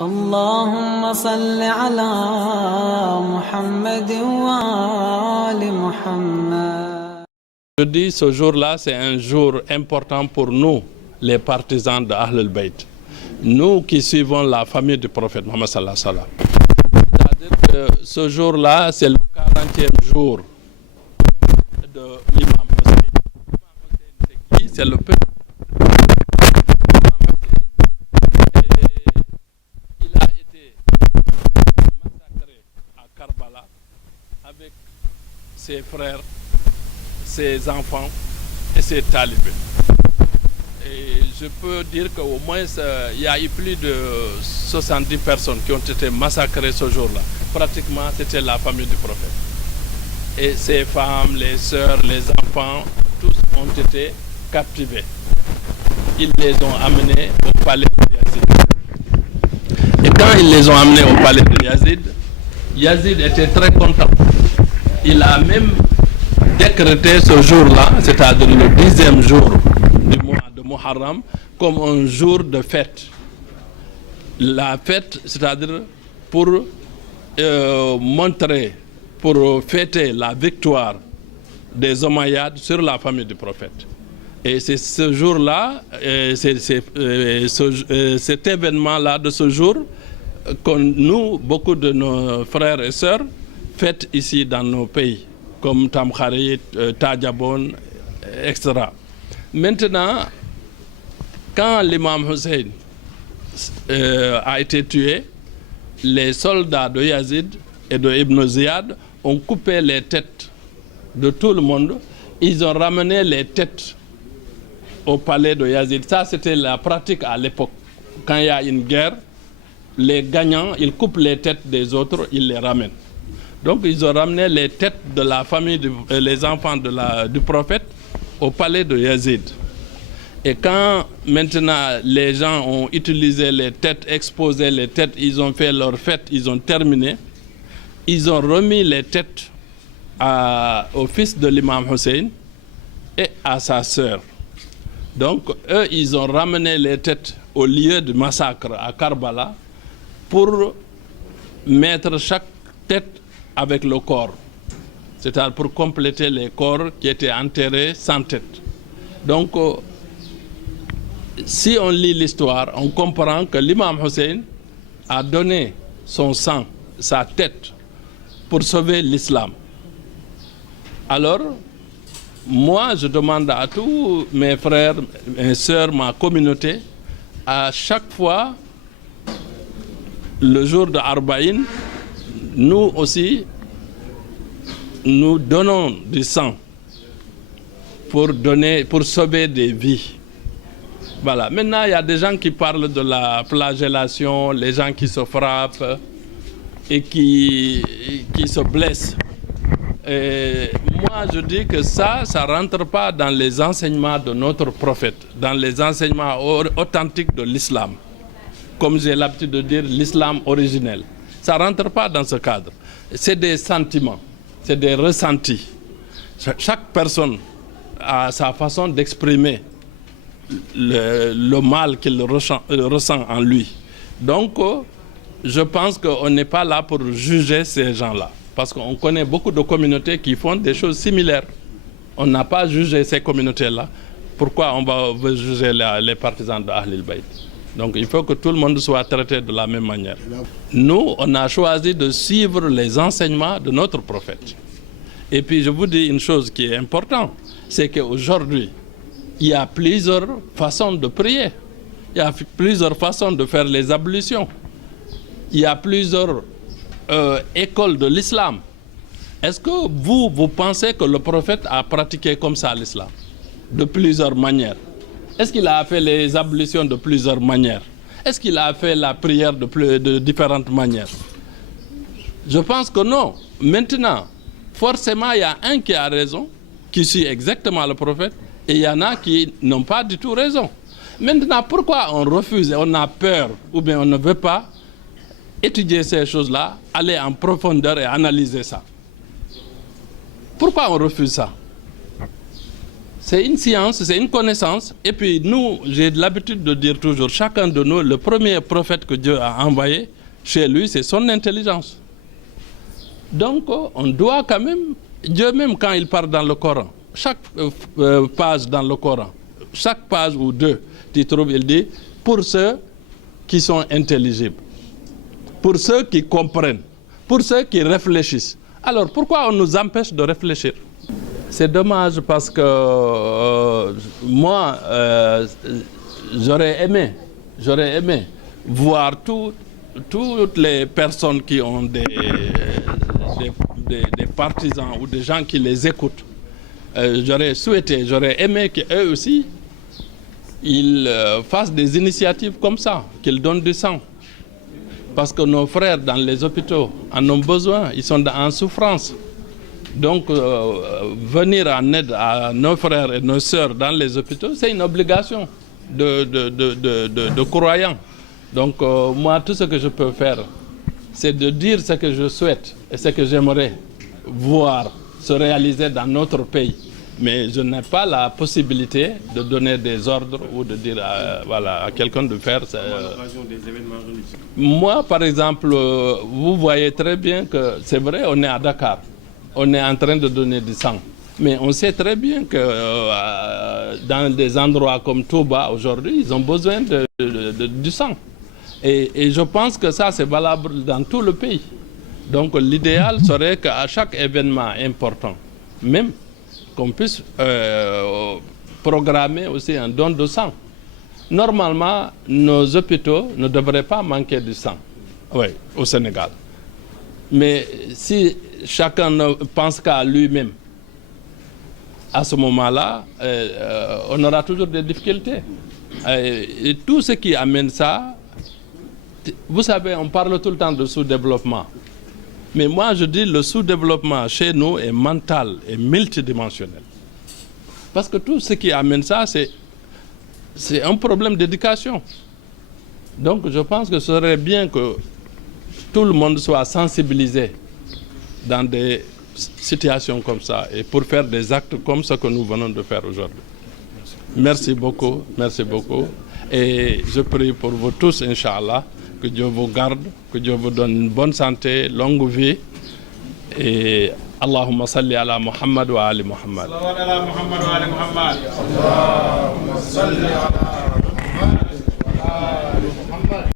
اللهم صل على محمد وآل محمد. Je dis ce jour-là, c'est un jour important pour nous, les partisans de Ahl al-Bayt. Nous qui suivons la famille du prophète Mohammed sallallahu alayhi wa sallam. C'est-à-dire que ce jour-là, c'est le 40e jour de l'imam Hussein. L'imam Hussein, c'est qui? C'est le peuple. Il a été massacré à Karbala avec ses frères, ses enfants et ses talibés. Et je peux dire qu'au moins il y a eu plus de 70 personnes qui ont été massacrées ce jour-là. Pratiquement, c'était la famille du prophète. Et ses femmes, les sœurs, les enfants, tous ont été captivés. Ils les ont amenés au palais de Yazid. Et quand ils les ont amenés au palais de Yazid, Yazid était très content. Il a même décrété ce jour-là, c'est-à-dire le 10e jour du mois de Muharram, comme un jour de fête. La fête, c'est-à-dire pour montrer, pour fêter la victoire des Omeyyades sur la famille du prophète. Et c'est ce jour-là, cet événement-là de ce jour, que nous, beaucoup de nos frères et sœurs, fêtent ici dans nos pays, comme Tamkharit, Tadjabon, etc. Maintenant, quand l'imam Hussein a été tué, les soldats de Yazid et de Ibn Ziyad ont coupé les têtes de tout le monde. Ils ont ramené les têtes au palais de Yazid. Ça, c'était la pratique à l'époque. Quand il y a une guerre, les gagnants, ils coupent les têtes des autres, ils les ramènent. Donc, ils ont ramené les têtes de la famille, les enfants du prophète, au palais de Yazid. Et quand maintenant les gens ont utilisé les têtes, exposé les têtes, ils ont fait leur fête, ils ont terminé, ils ont remis les têtes au fils de l'imam Hussein et à sa sœur. Donc, eux, ils ont ramené les têtes au lieu du massacre à Karbala pour mettre chaque tête avec le corps, c'est-à-dire pour compléter les corps qui étaient enterrés sans tête. Donc, si on lit l'histoire, on comprend que l'imam Hussein a donné son sang, sa tête, pour sauver l'islam. Alors, moi, je demande à tous mes frères, mes sœurs, ma communauté, à chaque fois, le jour de Arbaïn, nous aussi, nous donnons du sang pour sauver des vies. Voilà. Maintenant, il y a des gens qui parlent de la flagellation, les gens qui se frappent et qui se blessent. Et moi, je dis que ça ne rentre pas dans les enseignements de notre prophète, dans les enseignements authentiques de l'islam. Comme j'ai l'habitude de dire, l'islam originel. Ça ne rentre pas dans ce cadre. C'est des sentiments, c'est des ressentis. Chaque personne a sa façon d'exprimer le mal qu'il ressent en lui. Donc, je pense qu'on n'est pas là pour juger ces gens-là. Parce qu'on connaît beaucoup de communautés qui font des choses similaires. On n'a pas jugé ces communautés-là. Pourquoi on va juger les partisans de Ahl al-Bayt? Donc, il faut que tout le monde soit traité de la même manière. Nous, on a choisi de suivre les enseignements de notre prophète. Et puis, je vous dis une chose qui est importante, c'est qu'aujourd'hui, il y a plusieurs façons de prier. Il y a plusieurs façons de faire les ablutions. Il y a plusieurs écoles de l'islam. Est-ce que vous pensez que le prophète a pratiqué comme ça l'islam? De plusieurs manières. Est-ce qu'il a fait les ablutions de plusieurs manières? Est-ce qu'il a fait la prière de différentes manières? Je pense que non. Maintenant, forcément, il y a un qui a raison, qui suit exactement le prophète, et il y en a qui n'ont pas du tout raison. Maintenant, pourquoi on refuse, on a peur, ou bien on ne veut pas étudier ces choses-là, aller en profondeur et analyser ça? Pourquoi on refuse ça? C'est une science, c'est une connaissance. Et puis nous, j'ai l'habitude de dire toujours, chacun de nous, le premier prophète que Dieu a envoyé chez lui, c'est son intelligence. Donc on doit quand même, Dieu même quand il parle dans le Coran, chaque page dans le Coran, chaque page ou deux, tu trouves, il dit, pour ceux qui sont intelligibles, pour ceux qui comprennent, pour ceux qui réfléchissent. Alors pourquoi on nous empêche de réfléchir? C'est dommage parce que moi, j'aurais aimé voir toutes les personnes qui ont des partisans ou des gens qui les écoutent. J'aurais aimé qu'eux aussi, ils fassent des initiatives comme ça, qu'ils donnent du sang. Parce que nos frères dans les hôpitaux en ont besoin, ils sont en souffrance. Donc, venir en aide à nos frères et nos sœurs dans les hôpitaux, c'est une obligation de croyants. Donc, moi, tout ce que je peux faire, c'est de dire ce que je souhaite et ce que j'aimerais voir se réaliser dans notre pays. Mais je n'ai pas la possibilité de donner des ordres ou de dire à quelqu'un de faire ça. Moi, par exemple, vous voyez très bien que c'est vrai, on est à Dakar. On est en train de donner du sang. Mais on sait très bien que dans des endroits comme Touba, aujourd'hui, ils ont besoin du sang. Et je pense que ça, c'est valable dans tout le pays. Donc l'idéal serait qu'à chaque événement important, même qu'on puisse programmer aussi un don de sang. Normalement, nos hôpitaux ne devraient pas manquer de sang, oui, au Sénégal. Mais si chacun ne pense qu'à lui-même, à ce moment-là, on aura toujours des difficultés. Et tout ce qui amène ça, vous savez, on parle tout le temps de sous-développement. Mais moi, je dis le sous-développement chez nous est mental et multidimensionnel. Parce que tout ce qui amène ça, c'est un problème d'éducation. Donc, je pense que ce serait bien que tout le monde soit sensibilisé dans des situations comme ça et pour faire des actes comme ce que nous venons de faire aujourd'hui. Merci beaucoup, merci beaucoup. Et je prie pour vous tous, Inch'Allah, que Dieu vous garde, que Dieu vous donne une bonne santé, longue vie. Et Allahumma salli ala Muhammad wa ali Muhammad. Allahumma salli ala